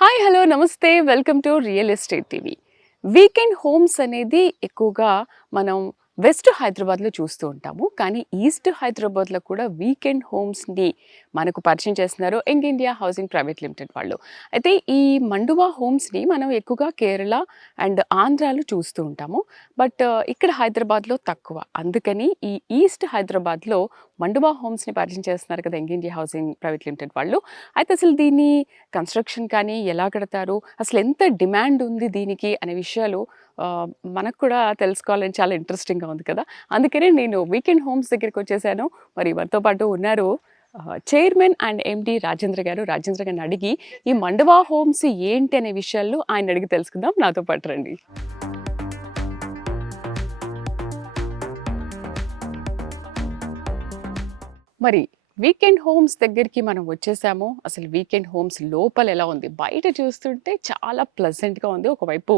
Hi hello నమస్తే welcome to real estate TV. Weekend homes అనేది ఎక్కువగా మనం వెస్ట్ హైదరాబాద్లో చూస్తూ ఉంటాము, కానీ ఈస్ట్ హైదరాబాద్లో కూడా వీకెండ్ హోమ్స్ని మనకు పరిచయం చేస్తున్నారు young India housing private limited వాళ్ళు. అయితే ఈ మండువా హోమ్స్ని మనం ఎక్కువగా కేరళ అండ్ ఆంధ్రాలో చూస్తూ ఉంటాము, బట్ ఇక్కడ హైదరాబాద్లో తక్కువ. అందుకని ఈ ఈస్ట్ హైదరాబాద్లో మండువా హోమ్స్ని పరిచయం చేస్తున్నారు కదా young India housing private limited వాళ్ళు. అయితే అసలు దీని కన్స్ట్రక్షన్ కానీ ఎలా కడతారు, అసలు ఎంత డిమాండ్ ఉంది దీనికి అనే విషయాలు మనకు కూడా తెలుసుకోవాలని చాలా ఇంట్రెస్టింగ్గా ఉంది కదా. అందుకనే నేను వీకెండ్ హోమ్స్ దగ్గరికి వచ్చేసాను. మరి వారితో పాటు ఉన్నారు చైర్మన్ అండ్ ఎండి రాజేంద్ర గారు. రాజేంద్ర గారిని అడిగి ఈ మండవా హోమ్స్ ఏంటి అనే విషయాలు ఆయన అడిగి తెలుసుకుందాం. నాతో పాటు రండి. మరి వీకెండ్ హోమ్స్ దగ్గరికి మనం వచ్చేసాము. అసలు వీకెండ్ హోమ్స్ లోపల ఎలా ఉంది? బయట చూస్తుంటే చాలా ప్లెజెంట్గా ఉంది. ఒకవైపు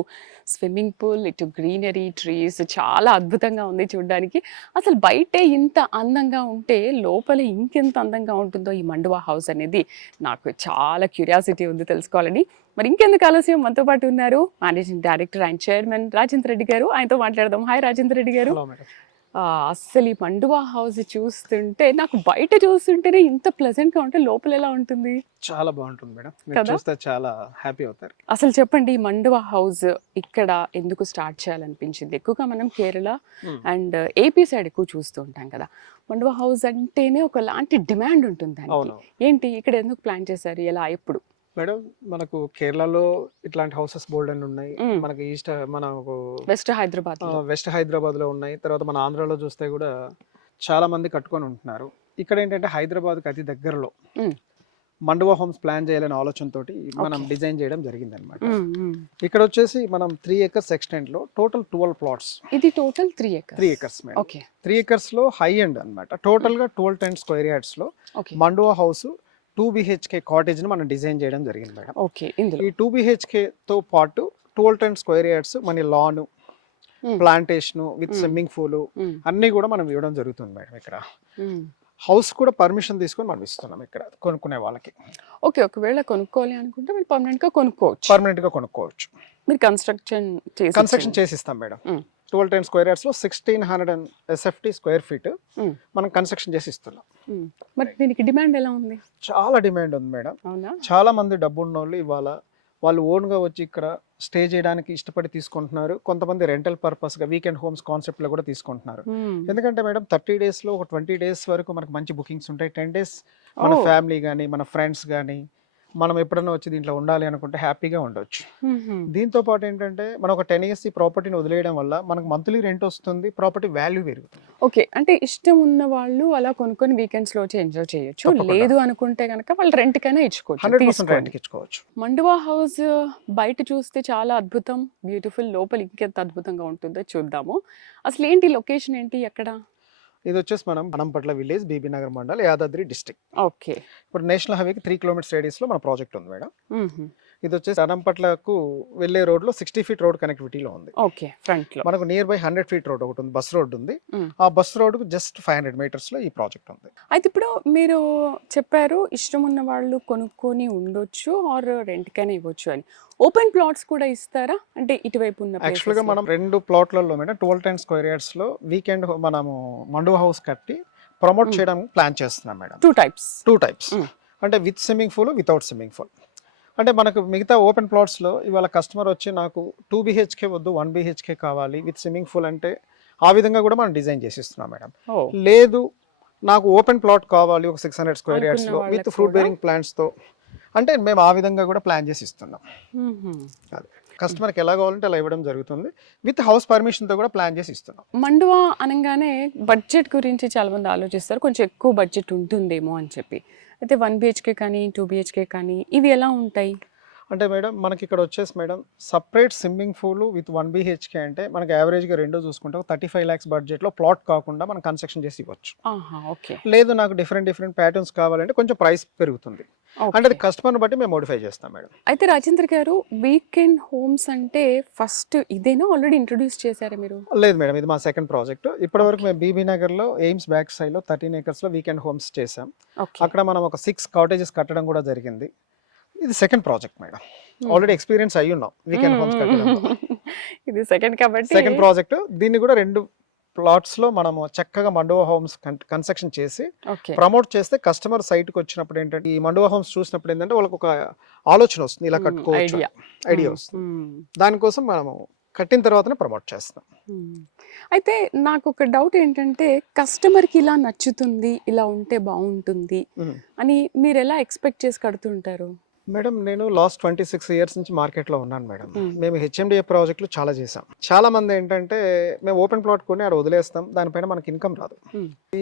స్విమ్మింగ్ పూల్, ఇటు గ్రీనరీ, ట్రీస్ చాలా అద్భుతంగా ఉంది చూడడానికి. అసలు బయటే ఇంత అందంగా ఉంటే లోపల ఇంకెంత అందంగా ఉంటుందో ఈ మండువా హౌస్ అనేది నాకు చాలా క్యూరియాసిటీ ఉంది తెలుసుకోవాలని. మరి ఇంకెందుకు ఆలస్యం, మనతో పాటు ఉన్నారు managing director and chairman Rajendra Reddy గారు. ఆయనతో మాట్లాడదాం. హాయ్ రాజేంద్ర రెడ్డి గారు. అస్సలు ఈ మండువా హౌస్ చూస్తుంటే, నాకు బయట చూస్తుంటేనే ఇంత ప్లెజెంట్ గా ఉంటే లోపల ఎలా ఉంటుంది? చాలా బాగుంటుంది మేడం, మీరు చూస్తే చాలా హ్యాపీ అవుతారు. అసలు చెప్పండి, ఈ మండువా హౌస్ ఇక్కడ ఎందుకు స్టార్ట్ చేయాలనిపించింది? ఎక్కువగా మనం కేరళ అండ్ ఏపీ సైడ్ ఎక్కువ చూస్తూ ఉంటాం కదా. మండువా హౌస్ అంటేనే ఒకలాంటి డిమాండ్ ఉంటుంది దానికి. ఏంటి ఇక్కడ ఎందుకు ప్లాన్ చేశారు, ఎలా, ఎప్పుడు? మేడం, మనకు కేరళలో ఇట్లాంటి హౌసెస్ బోల్డ్ అని ఉన్నాయి. మనకి ఈస్ట్, మనకు వెస్ట్ హైదరాబాద్ లో ఉన్నాయి. తర్వాత మన ఆంధ్రాలో చూస్తే కూడా చాలా మంది కట్టుకొని ఉంటున్నారు. ఇక్కడ ఏంటంటే హైదరాబాద్ కి అతి దగ్గరలో మండువా హోమ్స్ ప్లాన్ చేయాలనే ఆలోచనతోటి మనం డిజైన్ చేయడం జరిగింది అనమాట. ఇక్కడ వచ్చేసి మనం 3 acres ఎక్స్టెంట్ లో టోటల్ 12 plots. ఇది టోటల్ 3 acres మేడం. 3 acres లో హై ఎండ్ అనమాట. టోటల్ గా 1210 square yards లో మండువా హౌస్ 2 BHK కాటేజ్ ని మనం డిజైన్ చేయడం జరిగింది మేడం. ఈ 2 BHK తో పాటు 1210 square yards మన lawn, plantation with swimming pool అన్ని కూడా మనం ఇవ్వడం జరుగుతుంది మేడం. ఇక్కడ హౌస్ కూడా పర్మిషన్ తీసుకొని మనం ఇస్తున్నాం ఇక్కడ కొనుక్కునే వాళ్ళకి. ఒకవేళ కొనుక్కోవాలి అనుకుంటే మీరు పర్మనెంట్ గా కొనుక్కోవచ్చు. మీరు కన్స్ట్రక్షన్ చేసిస్తాం మేడం. 1210 square yards లో 1600 SFT square feet మనం కన్స్ట్రక్షన్ చేసి ఇస్తున్నాం. మరి దీనికి డిమాండ్ ఎలా ఉంది? చాలా డిమాండ్ ఉంది మేడం. చాలా మంది డబ్బు ఉన్న వాళ్ళు ఇవాళ వాళ్ళు ఓన్ గా వచ్చి ఇక్కడ స్టే చేయడానికి ఇష్టపడి తీసుకుంటున్నారు. కొంతమంది రెంటల్ పర్పస్ గా వీకెండ్ హోమ్స్ కాన్సెప్ట్ లో కూడా తీసుకుంటున్నారు. ఎందుకంటే మేడం 30 days లో ఒక 20 days వరకు మనకు మంచి బుకింగ్స్ ఉంటాయి. 10 days మన ఫ్యామిలీ కానీ మన ఫ్రెండ్స్ కానీ మనం ఎప్పుడన్నా వచ్చి దీంట్లో ఉండాలి అనుకుంటే హ్యాపీగా ఉండొచ్చు. దీంతో పాటు ఏంటంటే మనం ఒక 10 years ఈ ప్రాపర్టీని వదిలేయడం వల్ల మనకు మంత్లీ రెంట్ వస్తుంది, ప్రాపర్టీ వాల్యూ పెరుగుతుంది. అంటే ఇష్టం ఉన్న వాళ్ళు అలా కొనుక్కొని వీకెండ్స్ లో వచ్చి ఎంజాయ్ చేయొచ్చు. లేదు అనుకుంటే కనుక వాళ్ళు రెంట్ కైనా ఇచ్చుకోవచ్చు. 100% రెంట్కి ఇచ్చుకోవచ్చు. మండువా హౌస్ బయట చూస్తే చాలా అద్భుతం, బ్యూటిఫుల్. లోపల ఇంకెంత అద్భుతంగా ఉంటుందో చూద్దాము. అసలు ఏంటి లొకేషన్, ఏంటి, ఎక్కడ? ఇది వచ్చేసి మనం Anampatla village, Bibinagar mandal, Yadadri district. ఇప్పుడు నేషనల్ హైవేకి 3 kilometers రేడియస్ లో మన ప్రాజెక్ట్ ఉంది మేడం. ఇది వచ్చేసి అనంపట్లకు వెళ్లే రోడ్ లో 60 feet రోడ్ కనెక్టివిటీలో ఉంది. ఫ్రంట్ లో మనకు నియర్ బై 100 feet రోడ్ ఒకటి ఉంది, బస్ రోడ్ ఉంది. ఆ బస్ రోడ్ కు జస్ట్ 500 meters లో ఈ ప్రాజెక్ట్ ఉంది. అయితే ఇప్పుడు మీరు చెప్పారు ఇష్టం ఉన్న వాళ్ళు కొనుక్కొని ఉండొచ్చు ఆర్ రెంట్ కైనా ఇవ్వచ్చు అని. ఓపెన్ ప్లాట్స్ కూడా ఇస్తారా? అంటే ఇటువైపు ఉన్న యాక్చువల్ గా మనం 2 ప్లాట్లలో మేడం 1210 square yards లో వీకెండ్ మనము మండువా హౌస్ కట్టి ప్రమోట్ చేయడం ప్లాన్ చేస్తున్నాం మేడం. 2 types అంటే with swimming pool, without swimming pool. అంటే మనకు మిగతా ఓపెన్ ప్లాట్స్ లో ఇవాళ కస్టమర్ వచ్చి నాకు 2 BHK వద్దు 1 BHK కావాలి విత్ స్విమ్మింగ్ పూల్ అంటే ఆ విధంగా కూడా మనం డిజైన్ చేసి ఇస్తున్నాం మేడం. లేదు నాకు ఓపెన్ ప్లాట్ కావాలి ఒక 600 square yards లో విత్ ఫ్రూట్ బేరింగ్ ప్లాంట్స్ తో అంటే మేము ఆ విధంగా కూడా ప్లాన్ చేసి ఇస్తున్నాం. కస్టమర్కి ఎలా కావాలంటే అలా ఇవ్వడం జరుగుతుంది. విత్ హౌస్ పర్మిషన్ తో కూడా ప్లాన్ చేసి ఇస్తున్నాం. మండువా అనగానే బడ్జెట్ గురించి చాలా మంది ఆలోచిస్తారు, కొంచెం ఎక్కువ బడ్జెట్ ఉంటుందేమో అని చెప్పి. అయితే 1 BHK కానీ 2 BHK కానీ ఇవి ఎలా ఉంటాయి? అంటే మేడం మనకి ఇక్కడ వచ్చేసి madam separate swimming pool with 1 BHK అంటే మనకి యావరేజ్గా రెండో చూసుకుంటే 35 lakhs బడ్జెట్లో ప్లాట్ కాకుండా మనం కన్స్ట్రక్షన్ చేసి ఇవ్వచ్చు. లేదు నాకు డిఫరెంట్ ప్యాటర్న్స్ కావాలంటే కొంచెం ప్రైస్ పెరుగుతుంది. అంటే అది కస్టమర్ని బట్టి మేము మోడిఫై చేస్తాం మేడం. అయితే రాజేంద్ర గారు, వీకెండ్ హోమ్స్ అంటే ఫస్ట్ ఇదేనా ఆల్రెడీ ఇంట్రొడ్యూస్ చేశారా మీరు? లేదు మేడం, ఇది మా సెకండ్ ప్రాజెక్ట్. ఇప్పటి వరకు మేము బీబీ నగర్ లో ఎయిమ్స్ బ్యాక్ సైడ్ లో 13 acres లో వీకెండ్ హోమ్స్ చేసాం. అక్కడ మనం ఒక 6 cottages కట్టడం కూడా జరిగింది. ఇది second project madam. Already experience అయ్యి ఉన్నాం వీకెండ్ హోమ్స్ కట్టడంలో. ఇది సెకండ్ కాబట్టి సెకండ్ ప్రాజెక్ట్. దీన్ని కూడా 2 ప్లాట్స్ లో మనము చక్కగా మండువా హోమ్స్ కన్స్ట్రక్షన్ చేసి ఓకే ప్రమోట్ చేస్తే కస్టమర్ సైట్ కి వచ్చినప్పుడు ఏంటంటే ఈ మండువా హోమ్స్ చూసినప్పుడు ఏంటంటే వాళ్ళకి ఒక ఆలోచన వస్తుంది, ఇలా కట్టుకోవచ్చు, ఐడియా ఐడియా వస్తుంది. దానికోసం మనము కట్టిన తర్వాతనే ప్రమోట్ చేస్తాం. అయితే నాకు ఒక డౌట్ ఏంటంటే కస్టమర్కి ఇలా నచ్చుతుంది, ఇలా ఉంటే బాగుంటుంది అని మీరు ఎలా ఎక్స్పెక్ట్ చేసి కడుతుంటారు? మేడం నేను లాస్ట్ 26 ఇయర్స్ నుంచి మార్కెట్లో ఉన్నాను మేడం. మేము హెచ్ఎండిఏ ప్రాజెక్టులు చాలా చేసాం. చాలా మంది ఏంటంటే మేము ఓపెన్ ప్లాట్ కొని ఆడ వదిలేస్తాం, దానిపైన మనకి ఇన్కమ్ రాదు.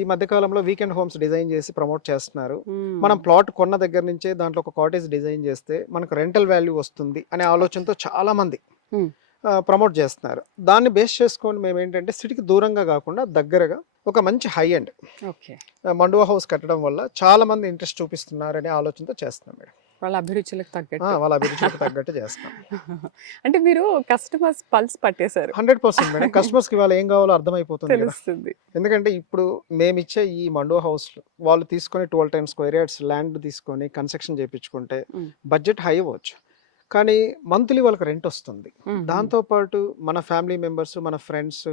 ఈ మధ్య కాలంలో వీకెండ్ హోమ్స్ డిజైన్ చేసి ప్రమోట్ చేస్తున్నారు. మనం ప్లాట్ కొన్న దగ్గర నుంచే దాంట్లో ఒక కాటేజ్ డిజైన్ చేస్తే మనకు రెంటల్ వాల్యూ వస్తుంది అనే ఆలోచనతో చాలా మంది ప్రమోట్ చేస్తున్నారు. దాన్ని బేస్ చేసుకొని మేము ఏంటంటే సిటీకి దూరంగా కాకుండా దగ్గరగా ఒక మంచి హై ఎండ్ మండువా హౌస్ కట్టడం వల్ల చాలా మంది ఇంట్రెస్ట్ చూపిస్తున్నారు అనే ఆలోచనతో చేస్తున్నాం మేడం. వాళ్ళ అభిరుచులకు తగ్గట్టు వాళ్ళ అభిరుచులకు తగ్గట్టు చేస్తాం. అంటే మీరు కస్టమర్స్ పల్స్ పట్టేశారు. 100% మేడం. కస్టమర్స్ కి వాళ్ళు ఏం కావాలో అర్థమైపోతుంది కదా. తెలుస్తుంది. ఎందుకంటే ఇప్పుడు మేము ఇచ్చే ఈ మండువా హౌస్ వాళ్ళు తీసుకొని 12 times స్క్వేర్ యార్డ్స్ ల్యాండ్ తీసుకొని కన్స్ట్రక్షన్ చేయించుకుంటే బడ్జెట్ హై అవ్వచ్చు, కానీ మంత్లీ వాళ్ళకి రెంట్ వస్తుంది. దాంతోపాటు మన ఫ్యామిలీ మెంబర్స్, మన ఫ్రెండ్స్,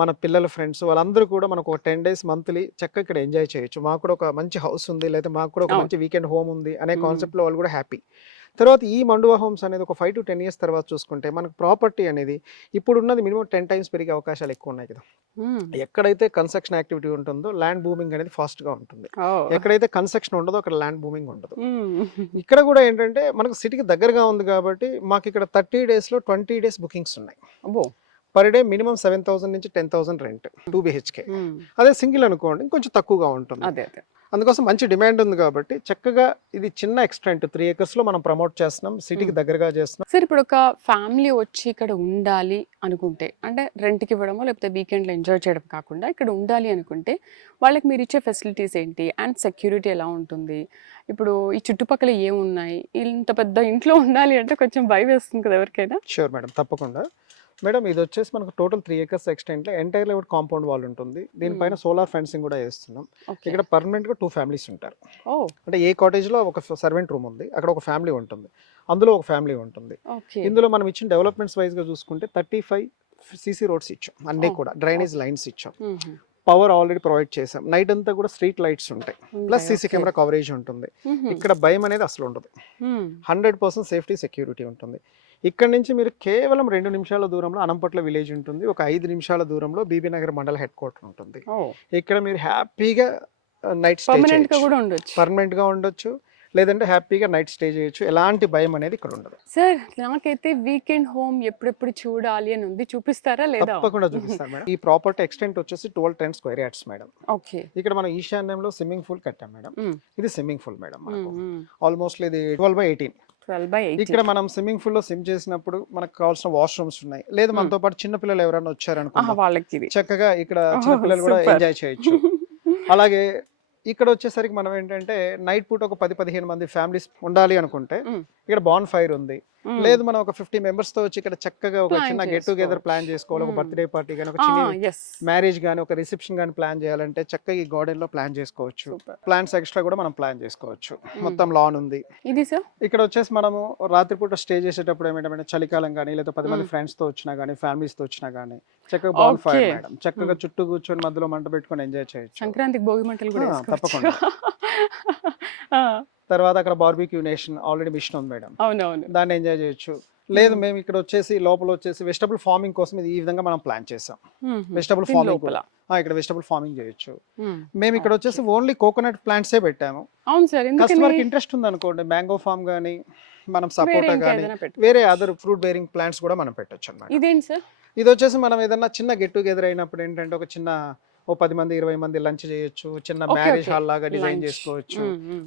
మన పిల్లల ఫ్రెండ్స్ వాళ్ళందరూ కూడా మనకు ఒక 10 days మంత్లీ చక్కగా ఇక్కడ ఎంజాయ్ చేయొచ్చు. మాకు కూడా ఒక మంచి హౌస్ ఉంది, లేదా మాకు కూడా ఒక మంచి వీకెండ్ హోమ్ ఉంది అనే కాన్సెప్ట్లో వాళ్ళు కూడా హ్యాపీ. తర్వాత ఈ మండువా హోమ్స్ అనేది ఒక 5 to 10 years తర్వాత చూసుకుంటే మనకు ప్రాపర్టీ అనేది ఇప్పుడు ఉన్నది మినిమం 10 times పెరిగే అవకాశాలు ఎక్కువ ఉన్నాయి కదా. ఎక్కడైతే కన్స్ట్రక్షన్ యాక్టివిటీ ఉంటుందో ల్యాండ్ బూమింగ్ అనేది ఫాస్ట్ గా ఉంటుంది. ఎక్కడైతే కన్స్ట్రక్షన్ ఉండదో అక్కడ ల్యాండ్ బూమింగ్ ఉండదు. ఇక్కడ కూడా ఏంటంటే మనకు సిటీకి దగ్గరగా ఉంది కాబట్టి మాకు ఇక్కడ 30 days లో 20 days బుకింగ్స్ ఉన్నాయి. పర్ డే మినిమం 7,000 నుంచి 10,000 రెంట్ 2 BHK. అదే సింగిల్ అనుకోండి కొంచెం తక్కువగా ఉంటుంది. అందుకోసం మంచి డిమాండ్ ఉంది కాబట్టి చక్కగా ఇది చిన్న ఎక్స్టెంట్ 3 acres లో మనం ప్రమోట్ చేస్తున్నాం, సిటీకి దగ్గరగా చేస్తున్నాం. సార్ ఇప్పుడు ఒక ఫ్యామిలీ వచ్చి ఇక్కడ ఉండాలి అనుకుంటే, అంటే రెంట్కి ఇవ్వడమో లేకపోతే వీకెండ్లో ఎంజాయ్ చేయడం కాకుండా ఇక్కడ ఉండాలి అనుకుంటే వాళ్ళకి మీరు ఇచ్చే ఫెసిలిటీస్ ఏంటి అండ్ సెక్యూరిటీ ఎలా ఉంటుంది? ఇప్పుడు ఈ చుట్టుపక్కల ఏమున్నాయి? ఇంత పెద్ద ఇంట్లో ఉండాలి అంటే కొంచెం భయం వేస్తుంది కదా ఎవరికైనా. షూర్ మేడం, తప్పకుండా మేడం. ఇది వచ్చేసి మనకు టోటల్ 3 acres ఎక్స్టెంట్ లో ఎంటైర్ లెవెల్ కాంపౌండ్ వాల్ ఉంటుంది. దీనిపైన సోలార్ ఫెన్సింగ్ కూడా వేస్తున్నాం. ఇక్కడ పర్మనెంట్ గా 2 families ఉంటారు. అంటే ఏ కాటేజ్ లో ఒక సర్వెంట్ రూమ్ ఉంది, అక్కడ ఒక ఫ్యామిలీ ఉంటుంది, అందులో ఒక ఫ్యామిలీ ఉంటుంది. ఇందులో మనం ఇచ్చిన డెవలప్మెంట్స్ వైజ్ గా చూసుకుంటే 35 CC రోడ్స్ ఇచ్చాం, అన్ని కూడా డ్రైనేజ్ లైన్స్ ఇచ్చాం, పవర్ ఆల్రెడీ ప్రొవైడ్ చేసాం, నైట్ అంతా కూడా స్ట్రీట్ లైట్స్ ఉంటాయి, ప్లస్ CC కెమెరా కవరేజ్ ఉంటుంది. ఇక్కడ భయం అనేది అసలు ఉండదు. 100% సేఫ్టీ సెక్యూరిటీ ఉంటుంది. ఇక్కడ నుంచి మీరు కేవలం 2 నిమిషాల దూరంలో అనంపట్ల విలేజ్ ఉంటుంది, ఒక 5 నిమిషాల దూరంలో బీబీనగర్ మండల హెడ్ క్వార్టర్ ఉంటుంది. ఇక్కడ మీరు హ్యాపీగా నైట్ పర్మనెంట్ గా ఉండొచ్చు, లేదంటే హ్యాపీగా నైట్ స్టే చేయొచ్చు. ఎలాంటి భయం అనేది ఇక్కడ ఉండదు. సార్ నాకైతే వీకెండ్ హోమ్ ఎప్పుడెప్పుడు చూడాలి అని ఉంది, చూపిస్తారా లేదా? తప్పకుండా చూపిస్తాను మేడం. ఈ ప్రాపర్టీ ఎక్స్టెంట్ వచ్చేసి 12 times స్క్వేర్ యార్డ్స్ మేడం. ఇక్కడ మనం ఈశాన్యంలో స్విమ్మింగ్ పూల్ కట్టాం మేడం. ఇది స్విమ్మింగ్ పూల్ మేడం. ఆల్మోస్ట్ ఇది 12/18. ఇక్కడ మనం స్విమ్మింగ్ పూల్ లో స్విమ్ చేసినప్పుడు మనకు కావాల్సిన వాష్రూమ్స్ ఉన్నాయి, లేదా మనతో పాటు చిన్న పిల్లలు ఎవరైనా వచ్చారనుకో వాళ్ళకి చక్కగా ఇక్కడ చిన్న పిల్లలు కూడా ఎంజాయ్ చేయొచ్చు. అలాగే ఇక్కడ వచ్చేసరికి మనం ఏంటంటే నైట్ పూట ఒక 10-15 మంది ఫ్యామిలీస్ ఉండాలి అనుకుంటే ఇక్కడ బాన్ ఫైర్ ఉంది, లేదు మనం ఒక 50 members తో వచ్చి ఇక్కడ చక్కగా ఒక చిన్న గెట్ టుగెదర్ ప్లాన్ చేసుకోవాలి, ఒక బర్త్డే పార్టీ కానీ, ఒక చిన్న మ్యారేజ్ కానీ, ఒక రిసెప్షన్ కానీ ప్లాన్ చేయాలంటే చక్కగా ఈ గార్డెన్ లో ప్లాన్ చేసుకోవచ్చు. ప్లాన్స్ ఎక్స్ట్రా కూడా మనం ప్లాన్ చేసుకోవచ్చు. మొత్తం లాన్ ఉంది. ఇక్కడ వచ్చేసి మనము రాత్రిపూట స్టే చేసేటప్పుడు ఏమంటే చలికాలం కానీ, లేదా 10 మంది ఫ్రెండ్స్ తో వచ్చినా కానీ, ఫ్యామిలీస్ తో వచ్చినా కానీ చక్కగా బాన్ ఫైర్ మేడం, చక్కగా చుట్టూ కూర్చొని మధ్యలో మంట పెట్టుకొని ఎంజాయ్ చేయొచ్చు. సంక్రాంతికి భోగి మంటలు కూడా తప్పకుండా. తర్వాత అక్కడ బార్బిక్యూ నేషన్ ఆల్రెడీ మిషన్ ఉంది మేడం, దాన్ని ఎంజాయ్ చేయొచ్చు. లేదు మేము ఇక్కడ వచ్చేసి లోపల వచ్చేసి వెజిటబుల్ ఫార్మింగ్ కోసం ఇది ఈ విధంగా మనం ప్లాన్ చేసాం. వెజిటబుల్ ఫార్మింగ్ కూడా ఇక్కడ వెజిటబుల్ ఫార్మింగ్ చేయొచ్చు. మేము ఇక్కడ వచ్చేసి ఓన్లీ కోకోనట్ ప్లాంట్సే పెట్టాము. కస్టమర్ కి ఇంట్రెస్ట్ ఉంది అనుకోండి, మ్యాంగో ఫార్మ్ గానీ, మనం సపోటా గానీ, వేరే అదర్ ఫ్రూట్ బేరింగ్ ప్లాంట్స్ కూడా మనం పెట్టొచ్చు అన్నమాట. ఇది వచ్చేసి మనం ఏదన్నా చిన్న గెట్ టుగెదర్ అయినప్పుడు ఏంటంటే ఒక చిన్న 10 మంది 20 మంది లంచ్ చేయొచ్చు, చిన్న మ్యారేజ్ హాల్ లాగా డిజైన్ చేసుకోవచ్చు,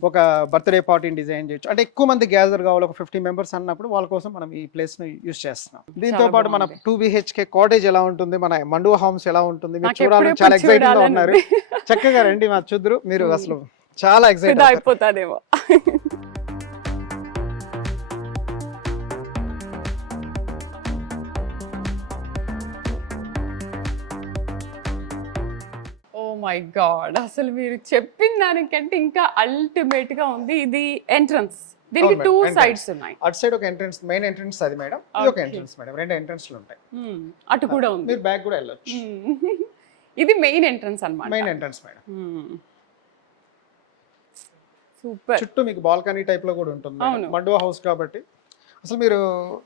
ఒక బర్త్డే పార్టీని డిజైన్ చేయొచ్చు. అంటే ఎక్కువ మంది గ్యాదర్ కావాలి, ఒక 50 members అన్నప్పుడు వాళ్ళ కోసం మనం ఈ ప్లేస్ ని యూజ్ చేస్తున్నాం. దీంతో పాటు మన 2 BHK కాటేజ్ ఎలా ఉంటుంది, మన మండువా హోమ్స్ ఎలా ఉంటుంది మీరు చూడాలని చాలా ఎక్సైటింగ్ గా ఉన్నారు. చక్కగా రండి మా చూద్దరు, మీరు అసలు చాలా ఎక్సైట్ అయిపోతారేమో. మై గాడ్, అసలు మీరు చెప్పిన దానికంటే ఇంకా అల్టిమేట్ గా ఉంది. ఇది ఎంట్రన్స్ దీనికి అవును టూ మేడం, సైడ్స్ ఉన్నాయి. అటు సైడ్ ఒక ఎంట్రన్స్, మెయిన్ ఎంట్రన్స్ అది మేడం, ఇది ఒక Okay. ఎంట్రన్స్ మేడం, రెండు ఎంట్రన్స్లు ఉంటాయి. అటు కూడా ఉంది. మీరు బ్యాక్ కూడా వెళ్ళొచ్చు. ఇది మెయిన్ ఎంట్రన్స్ అన్నమాట. Main entrance madam. సూపర్. చుట్టూ మీకు బాల్కనీ టైప్ లో కూడా ఉంటుంది మేడం. అవును. మండువా హౌస్ కాబట్టి అసలు మీరు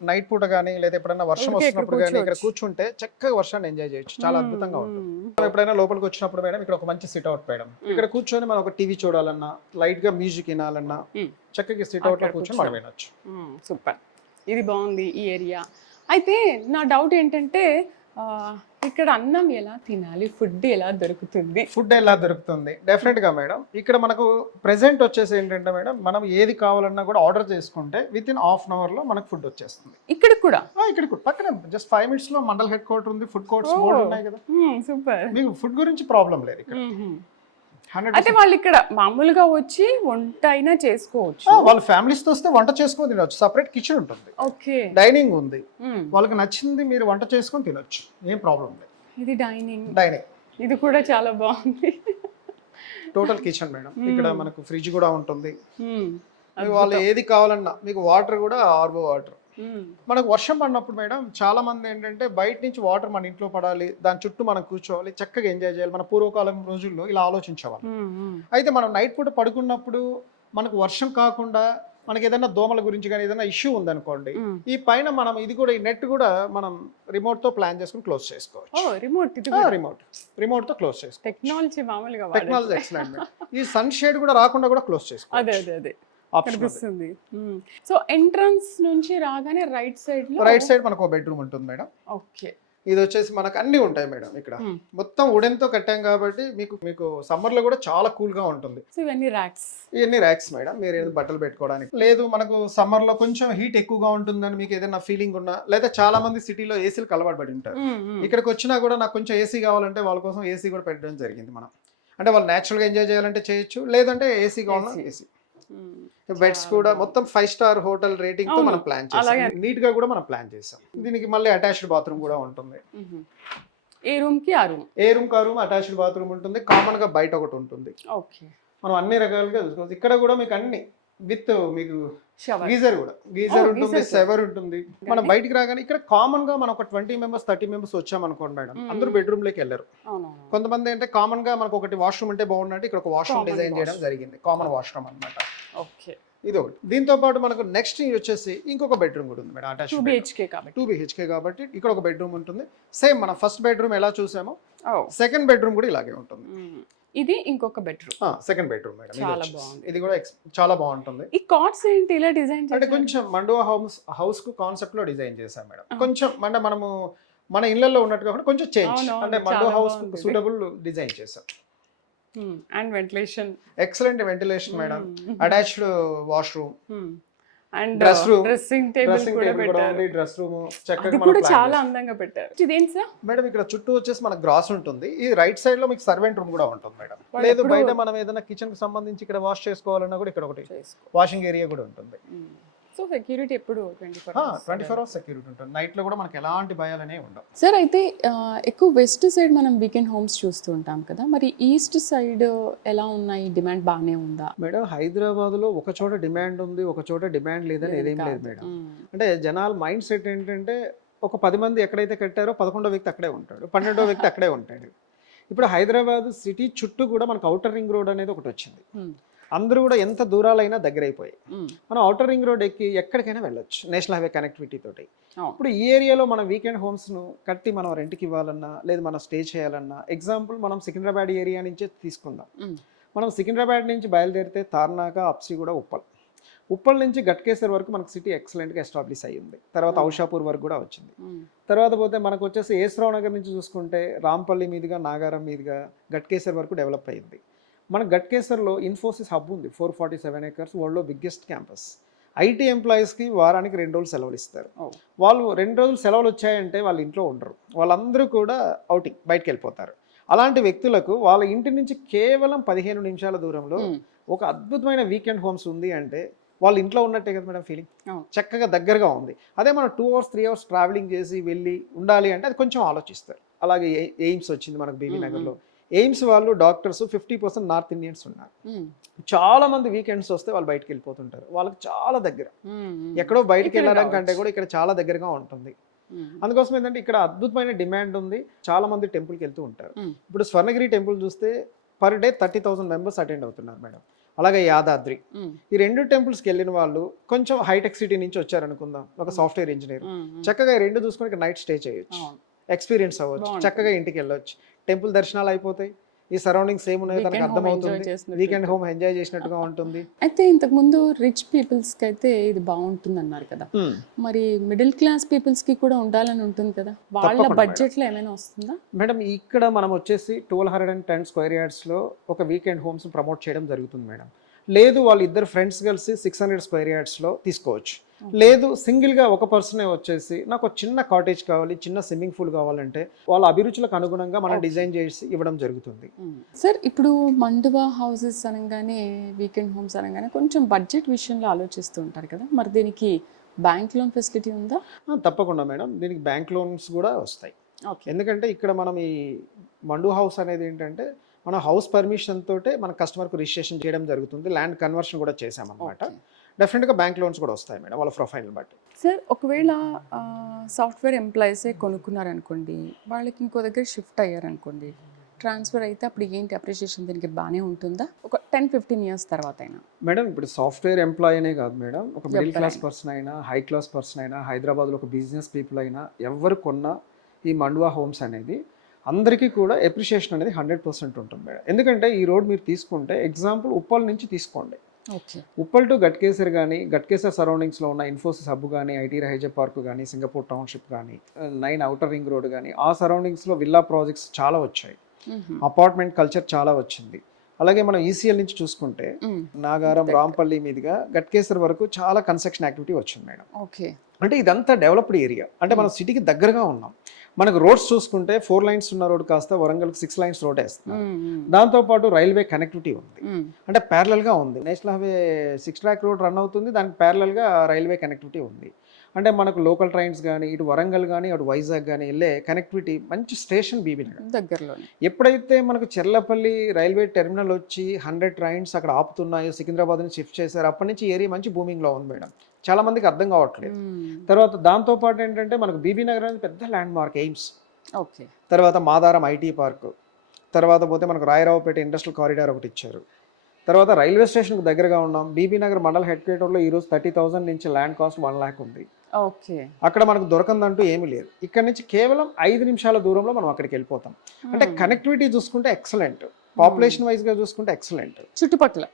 నైట్ పూట కానీ లేదా ఎప్పుడైనా వర్షం ఊరికే ఇక్కడ వస్తున్నప్పుడు కానీ ఇక్కడ కూర్చోవచ్చు. కూర్చుంటే చక్కగా వర్షాన్ని ఎంజాయ్ చేయొచ్చు. చాలా అద్భుతంగా ఉంటుంది. మనం ఎప్పుడైనా లోపలికి వచ్చినప్పుడు మేడం ఇక్కడ ఒక మంచి సిట్ అవుట్ మేడం, ఇక్కడ కూర్చొని మనం ఒక టీవీ చూడాలన్నా, లైట్ గా మ్యూజిక్ వినాలన్నా చక్కగా సిట్ అవుట్ లో కూర్చొని మనం వినొచ్చు. సూపర్. ఇది బాగుంది ఈ ఏరియా. అయితే నా డౌట్ ఏంటంటే ఇక్కడ అన్నం ఎలా తినాలి, ఫుడ్ ఎలా దొరుకుతుంది? ఫుడ్ ఎలా దొరుకుతుంది? డెఫినెట్ గా మేడం ఇక్కడ మనకు ప్రెసెంట్ వచ్చేసి ఏంటంటే మేడం, మనం ఏది కావాలన్నా కూడా ఆర్డర్ చేసుకుంటే within half an hour లో మనకు ఫుడ్ వచ్చేస్తుంది. ఇక్కడ కూడా ఇక్కడ కూడా పక్కనే జస్ట్ 5 minutes లో మండల్ హెడ్ క్వార్టర్ ఉంది, ఫుడ్ కోర్ట్స్ బోర్డు ఉన్నాయి కదా. సూపర్. మీకు ఫుడ్ గురించి ప్రాబ్లం లేదు ఇక్కడ. 100% అయితే వాళ్ళు ఇక్కడ మామూలుగా వచ్చి వంట అయినా చేసుకోవచ్చు. వాళ్ళ ఫ్యామిలీస్ తో వస్తే వంట చేసుకొని తినొచ్చు. సపరేట్ కిచెన్ ఉంటుంది, ఓకే, డైనింగ్ ఉంది, వాళ్ళకి నచ్చింది మీరు వంట చేసుకొని తినొచ్చు, ఏం ప్రాబ్లం లేదు. ఇది డైనింగ్. డైనింగ్ ఇది కూడా చాలా బాగుంది. Total kitchen madam. ఇక్కడ మనకు ఫ్రిడ్జ్ కూడా ఉంటుంది. వాళ్ళు ఏది కావాలన్నా మీకు వాటర్ కూడా ఆర్వో వాటర్. మనకు వర్షం పడినప్పుడు మేడం చాలా మంది ఏంటంటే బయట నుంచి వాటర్ మన ఇంట్లో పడాలి, దాని చుట్టూ మనం కూర్చోవాలి, చక్కగా ఎంజాయ్ చేయాలి. మన పూర్వకాలం రోజుల్లో ఇలా ఆలోచించేవాళ్ళు. అయితే మనం నైట్ పూట పడుకున్నప్పుడు మనకు వర్షం కాకుండా మనకి ఏదైనా దోమల గురించి కానీ ఏదైనా ఇష్యూ ఉందనుకోండి, ఈ పైన మనం ఇది కూడా ఈ నెట్ కూడా మనం రిమోట్ తో ప్లాన్ చేసుకుని క్లోజ్ చేసుకోవచ్చు. రిమోట్ తో క్లోజ్ చేసుకోవచ్చు. టెక్నాలజీ మామూలుగా టెక్నాలజీ ఎక్సలెంట్. ఈ సన్ షేడ్ కూడా రాకుండా కూడా క్లోజ్ చేసుకోవచ్చు. అదే కనిపిస్తుంది. సో ఎంట్రన్స్ నుంచి రాగానే రైట్ సైడ్ మనకు ఒక బెడ్రూమ్ ఉంటుంది మేడం. ఓకే, ఇది వచ్చేసి మనకు అన్ని ఉంటాయి మేడం. ఇక్కడ మొత్తం వుడెన్ తో కట్టాం కాబట్టి మీకు సమ్మర్ లో కూడా చాలా కూల్ గా ఉంటుంది. సో ఇవన్నీ ర్యాక్స్ మేడం, మీరు ఏదో బట్టలు పెట్టుకోవడానికి. లేదు మనకు సమ్మర్ లో కొంచెం హీట్ ఎక్కువగా ఉంటుందని మీకు ఏదైనా ఫీలింగ్ ఉన్నా, లేదా చాలా మంది సిటీలో ఏసీలకు అలవాటు పడి ఉంటారు. ఇక్కడికి వచ్చినా కూడా నాకు కొంచెం ఏసీ కావాలంటే వాళ్ళ కోసం ఏసీ కూడా పెట్టడం జరిగింది. మనం అంటే వాళ్ళు నేచురల్ గా ఎంజాయ్ చేయాలంటే చేయొచ్చు, లేదంటే ఏసీ కావాలన్నా ఏసీ. బెడ్స్ కూడా మొత్తం 5 star హోటల్ రేటింగ్ తో మనం ప్లాన్ చేసాం. నీట్ గా కూడా మనం ప్లాన్ చేసాం. దీనికి మళ్ళీ అటాచ్డ్ బాత్రూమ్ కూడా ఉంటుంది. ఏ రూమ్ కి ఆ రూమ్ అటాచ్డ్ బాత్రూమ్ ఉంటుంది. కామన్ గా బయట ఒకటి ఉంటుంది. మనం అన్ని రకాలుగా చూసుకోవచ్చు. ఇక్కడ కూడా మీకు అన్ని విత్ మీకు గీజర్ ఉంటుంది, సెవర్ ఉంటుంది. మనం బయటికి రాగానే ఇక్కడ కామన్ గా మనం ఒక 20 members 30 members వచ్చామనుకోండి మేడం, అందరూ బెడ్రూమ్ లోకి వెళ్ళరు. కొంతమంది అంటే కామన్ గా మనకు ఒకటి వాష్రూమ్ అంటే బాగుందంటే ఇక్కడ ఒక వాష్రూమ్ డిజైన్ చేయడం జరిగింది. కామన్ వాష్రూమ్ అన్నమాట. ఇది ఒకటి. దీంతో పాటు మనకు నెక్స్ట్ వచ్చేసి ఇంకొక బెడ్రూమ్ కూడా ఉంది మేడం. అటాచ్ 2 BHK కాబట్టి ఇక్కడ ఒక బెడ్రూమ్ ఉంటుంది. సేమ్ మన ఫస్ట్ బెడ్రూమ్ ఎలా చూసామో సెకండ్ బెడ్రూమ్ కూడా ఇలాగే ఉంటుంది. ఇది ఇంకొక బెడ్రూమ్, సెకండ్ బెడ్రూమ్ మేడం. చాలా బాగుంది. ఇది కూడా చాలా బాగుంటుంది. ఈ కాట్స్ ఏంటి ఇలా డిజైన్ చేశారు? అంటే కొంచెం మండువా హౌస్ కు కాన్సెప్ట్ లో డిజైన్ చేశాం మేడం. కొంచెం అంటే మనము మన ఇళ్లలో ఉన్నట్టు కాకుండా కొంచెం చేంజ్, అంటే మండువా హౌస్ కు సూటబుల్ డిజైన్ చేశాం. And ventilation, excellent ventilation madam. Attached washroom and dressing table కూడా ఉంది. డ్రెస్ రూమ్ చక్కగా కూడా చాలా అందంగా పెట్టారు. ఇదేంటి సార్ మేడం? ఇక్కడ చుట్టూ వచ్చేసి మనకు గ్రాస్ ఉంటుంది. ఈ రైట్ సైడ్ లో మీకు సర్వెంట్ రూమ్ కూడా ఉంటుంది మేడం. లేదు బయట మనం ఏదైనా కిచెన్ కి సంబంధించి ఇక్కడ వాష్ చేసుకోవాలన్నా కూడా ఇక్కడ ఒకటి వాషింగ్ ఏరియా కూడా ఉంటుంది. సో సెక్యూరిటీ ఎప్పుడు 24 hours సెక్యూరిటీ ఉంటుంది. నైట్ లో కూడా మనకి ఎలాంటి భయాలనే ఉండవు. సార్ అయితే ఎక్కువ వెస్ట్ సైడ్ మనం వీకెండ్ హోమ్స్ చూస్తూ ఉంటాం కదా, మరి ఈస్ట్ సైడ్ ఎలా ఉన్నాయి? డిమాండ్ బాగానే ఉందా మేడం? హైదరాబాద్ లో ఒక చోట డిమాండ్ ఉంది, ఒక చోట డిమాండ్ లేదని ఏదేం లేదు మేడం. అంటే జనాల మైండ్ సెట్ ఏంటంటే ఒక 10 మంది ఎక్కడైతే కట్టారో 11వ వ్యక్తి అక్కడే ఉంటాడు, 12వ వ్యక్తి అక్కడే ఉంటాడు. ఇప్పుడు హైదరాబాద్ సిటీ చుట్టూ కూడా మనకు ఔటర్ రింగ్ రోడ్ అనేది ఒకటి వచ్చింది. అందరూ కూడా ఎంత దూరాలైనా దగ్గర అయిపోయాయి. మనం ఔటర్ రింగ్ రోడ్ ఎక్కి ఎక్కడికైనా వెళ్ళొచ్చు నేషనల్ హైవే కనెక్టివిటీ తోటి. ఇప్పుడు ఈ ఏరియాలో మనం వీకెండ్ హోమ్స్ ను కట్టి మనం రెంట్కి ఇవ్వాలన్నా, లేదు మనం స్టే చేయాలన్నా, ఎగ్జాంపుల్ మనం సికింద్రాబాద్ ఏరియా నుంచే తీసుకుందాం. మనం సికింద్రాబాద్ నుంచి బయలుదేరితే తార్నాక, అప్సిగూడ, ఉప్పల్ నుంచి గట్కేసర్ వరకు మనకు సిటీ ఎక్సలెంట్గా ఎస్టాబ్లిష్ అయ్యింది. తర్వాత ఔషాపూర్ వరకు కూడా వచ్చింది. తర్వాత పోతే మనకు వచ్చేసి ఏస్రావు నగర్ నుంచి చూసుకుంటే రాంపల్లి మీదుగా, నాగారం మీదుగా గట్కేసర్ వరకు డెవలప్ అయ్యింది. మన గట్కేసర్లో ఇన్ఫోసిస్ హబ్ ఉంది, 447 acres, వరల్డ్లో బిగ్గెస్ట్ క్యాంపస్. ఐటీ ఎంప్లాయీస్కి వారానికి 2 రోజులు సెలవులు ఇస్తారు. వాళ్ళు 2 రోజులు సెలవులు వచ్చాయంటే వాళ్ళ ఇంట్లో ఉండరు, వాళ్ళందరూ కూడా అవుటింగ్ బయటకు వెళ్ళిపోతారు. అలాంటి వ్యక్తులకు వాళ్ళ ఇంటి నుంచి కేవలం 15 నిమిషాల దూరంలో ఒక అద్భుతమైన వీకెండ్ హోమ్స్ ఉంది అంటే వాళ్ళు ఇంట్లో ఉన్నట్టే కదా మేడం ఫీలింగ్. చక్కగా దగ్గరగా ఉంది. అదే మనం 2 hours 3 hours ట్రావెలింగ్ చేసి వెళ్ళి ఉండాలి అంటే అది కొంచెం ఆలోచిస్తారు. అలాగే ఎయిమ్స్ వచ్చింది మనకు బీబీ నగర్లో, ఎయిమ్స్ వాళ్ళు డాక్టర్స్ 50% నార్త్ ఇండియన్స్ ఉన్నారు. చాలా మంది వీకెండ్స్ వస్తే వాళ్ళు బయటకు వెళ్ళిపోతుంటారు, వాళ్ళకి చాలా దగ్గర, ఎక్కడో బయటకు వెళ్ళడం కంటే కూడా ఇక్కడ చాలా దగ్గరగా ఉంటుంది. అందుకోసం ఏంటంటే ఇక్కడ అద్భుతమైన డిమాండ్ ఉంది, చాలా మంది టెంపుల్కి వెళ్తూ ఉంటారు. ఇప్పుడు స్వర్ణగిరి టెంపుల్ చూస్తే పర్ డే 30,000 మెంబర్స్ అటెండ్ అవుతున్నారు మేడం. అలాగే యాదాద్రి, ఈ రెండు టెంపుల్స్కి వెళ్ళిన వాళ్ళు కొంచెం హైటెక్ సిటీ నుంచి వచ్చారనుకుందాం, ఒక సాఫ్ట్వేర్ ఇంజనీర్, చక్కగా ఈ రెండు చూసుకొని ఇక్కడ నైట్ స్టే చేయొచ్చు, ఎక్స్పీరియన్స్ అవ్వచ్చు, చక్కగా ఇంటికి వెళ్ళొచ్చు, టెంపుల్ దర్శనాలు అయిపోతాయి, ఈ సరౌండింగ్స్ ఏమున్నాయో తనకు అర్థమవుతుంది, వీకెండ్ హోమ్ ఎంజాయ్ చేసినట్టుగా ఉంటుంది. అయితే ఇంతకు ముందు రిచ్ పీపుల్స్ కి అయితే ఇది బాగుంటుంది అన్నారు కదా, మరి మిడిల్ క్లాస్ పీపుల్స్ కి కూడా ఉండాలని ఉంటుంది కదా, వాళ్ళ బడ్జెట్ లో ఏమైనా వస్తుందా మేడం? ఇక్కడ మనం వచ్చేసి 1210 స్క్వేర్ యార్డ్స్ లో ఒక వీకెండ్ హోమ్స్ ప్రమోట్ చేయడం జరుగుతుంది మేడం. లేదు వాళ్ళు ఇద్దరు ఫ్రెండ్స్ కలిసి 600 స్క్వేర్ యార్డ్స్ లో తీసుకోవచ్చు, లేదు సింగిల్ గా ఒక పర్సనే వచ్చేసి నాకు ఒక చిన్న కాటేజ్ కావాలి, చిన్న స్విమ్మింగ్ పూల్ కావాలంటే వాళ్ళ అభిరుచులకు అనుగుణంగా మనం డిజైన్ చేసి ఇవ్వడం జరుగుతుంది. సార్ ఇప్పుడు మండువా హౌసెస్ అనగానే, వీకెండ్ హోమ్స్ అనగానే కొంచెం బడ్జెట్ విషయంలో ఆలోచిస్తూ ఉంటారు కదా, మరి దీనికి బ్యాంక్ లోన్ ఫెసిలిటీ ఉందా? తప్పకుండా మేడం, దీనికి బ్యాంక్ లోన్స్ కూడా వస్తాయి. ఎందుకంటే ఇక్కడ మనం ఈ మండు హౌస్ అనేది ఏంటంటే మన హౌస్ పర్మిషన్ తోటే మన కస్టమర్కు రిజిస్ట్రేషన్ చేయడం జరుగుతుంది, ల్యాండ్ కన్వర్షన్ కూడా చేసామన్నమాట. డెఫినెట్గా బ్యాంక్ లోన్స్ కూడా వస్తాయి మేడం వాళ్ళ ప్రొఫైల్ బట్టి. సార్ ఒకవేళ సాఫ్ట్వేర్ ఎంప్లాయీసే కొనుక్కున్నారనుకోండి, వాళ్ళకి ఇంకో దగ్గర షిఫ్ట్ అయ్యారనుకోండి, ట్రాన్స్ఫర్ అయితే అప్పుడు ఏంటి అప్రిషియేషన్ దీనికి బాగానే ఉంటుందా ఒక 10-15 ఇయర్స్ తర్వాత అయినా? మేడం ఇప్పుడు సాఫ్ట్వేర్ ఎంప్లాయీ అనే కాదు మేడం, ఒక మిడిల్ క్లాస్ పర్సన్ అయినా, హై క్లాస్ పర్సన్ అయినా, హైదరాబాద్లో ఒక బిజినెస్ పీపుల్ అయినా, ఎవరు కొన్నా ఈ మండువా హోమ్స్ అనేది అందరికీ కూడా ఎప్రిషియేషన్ అనేది 100% ఉంటుంది మేడం. ఎందుకంటే ఈ రోడ్ మీరు తీసుకుంటే ఎగ్జాంపుల్ ఉప్పల్ నుంచి తీసుకోండి, ఉప్పల్ టు గట్కేసర్ కానీ, గట్కేసర్ సరౌండింగ్స్లో ఉన్న ఇన్ఫోసిస్ హబ్ కానీ, ఐటీ హైజర్ పార్క్ కానీ, సింగపూర్ టౌన్షిప్ కానీ, 9 ఔటర్ రింగ్ రోడ్ కానీ, ఆ సరౌండింగ్స్లో విల్లా ప్రాజెక్ట్స్ చాలా వచ్చాయి, అపార్ట్మెంట్ కల్చర్ చాలా వచ్చింది. అలాగే మనం ఈసీఎల్ నుంచి చూసుకుంటే నాగారం, రాంపల్లి మీదుగా గట్కేసర్ వరకు చాలా కన్స్ట్రక్షన్ యాక్టివిటీ వచ్చింది మేడం. అంటే ఇదంతా డెవలప్డ్ ఏరియా, అంటే మనం సిటీకి దగ్గరగా ఉన్నాం. మనకు రోడ్స్ చూసుకుంటే 4 లైన్స్ ఉన్న రోడ్ కాస్త వరంగల్కి 6 లైన్స్ రోడ్ వేస్తున్నాం. దాంతోపాటు రైల్వే కనెక్టివిటీ ఉంది, అంటే ప్యారలల్గా ఉంది. National highway 6 track road run అవుతుంది, దానికి ప్యారలల్గా రైల్వే కనెక్టివిటీ ఉంది. అంటే మనకు లోకల్ ట్రైన్స్ కానీ, ఇటు వరంగల్ కానీ, అటు వైజాగ్ కానీ వెళ్ళే కనెక్టివిటీ, మంచి స్టేషన్ బీబీనగర్ దగ్గరలో. ఎప్పుడైతే మనకు చెర్లపల్లి రైల్వే టెర్మినల్ వచ్చి 100 ట్రైన్స్ అక్కడ ఆపుతున్నాయో, సికింద్రాబాద్ నుంచి షిఫ్ట్ చేశారు, అప్పటి నుంచి ఏరియా మంచి బూమింగ్లో ఉంది మేడం. చాలా మందికి అర్థం కావట్లేదు. తర్వాత దాంతోపాటు ఏంటంటే మనకు బీబీనగర్ అనేది పెద్ద ల్యాండ్ మార్క్, ఎయిమ్స్, తర్వాత మాదారం ఐటీ పార్క్, తర్వాత పోతే మనకు రాయరావుపేట ఇండస్ట్రియల్ కారిడార్ ఒకటి ఇచ్చారు. తర్వాత రైల్వే స్టేషన్కి దగ్గరగా ఉన్నాం. బీబీనగర్ మండల్ హెడ్ క్వార్టర్లో ఈరోజు 30,000 నుంచి ల్యాండ్ కాస్ట్ 1 lakh ఉంది. అక్కడ మనకు దొరకందంటూ ఏమీ లేదు. ఇక్కడ నుంచి కేవలం 5 నిమిషాల దూరంలో మనం అక్కడికి వెళ్ళిపోతాం. అంటే కనెక్టివిటీ చూసుకుంటే ఎక్సలెంట్, పాపులేషన్ వైజ్ గా చూసుకుంటే ఎక్సలెంట్. చుట్టుపక్కల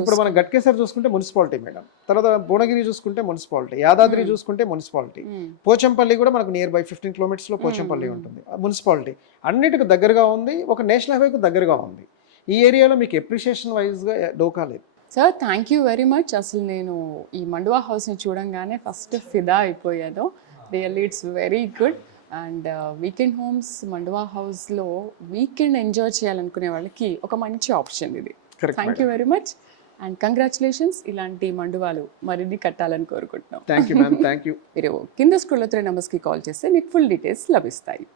ఇప్పుడు మనం గట్కేసర్ చూసుకుంటే మున్సిపాలిటీ మేడం, తర్వాత భువనగిరి చూసుకుంటే మున్సిపాలిటీ, యాదాద్రి చూసుకుంటే మున్సిపాలిటీ, పోచంపల్లి కూడా మనకు నియర్ బై 15 kilometers లో పోచంపల్లి ఉంటుంది, మున్సిపాలిటీ అన్నిటికి దగ్గరగా ఉంది, ఒక నేషనల్ హైవేకు దగ్గరగా ఉంది. ఈ ఏరియాలో మీకు ఎప్రిషియేషన్ వైజ్ గా డోకా లేదు. Sir thank you very much. అసలు నేను ఈ మండువా హౌస్ని చూడంగానే ఫస్ట్ ఫిదా అయిపోయాను. Really it's very good. And weekend homes మండువా హౌస్లో వీకెండ్ ఎంజాయ్ చేయాలనుకునే వాళ్ళకి ఒక మంచి ఆప్షన్ ఇది. Thank you very much and congratulations. ఇలాంటి మండువాలు మరిన్ని కట్టాలని కోరుకుంటున్నాం. Thank you ma'am, thank you. మీరు కింద స్క్రోల్ అవుతున్న నెంబర్స్కి కాల్ చేస్తే మీకు ఫుల్ డీటెయిల్స్ లభిస్తాయి.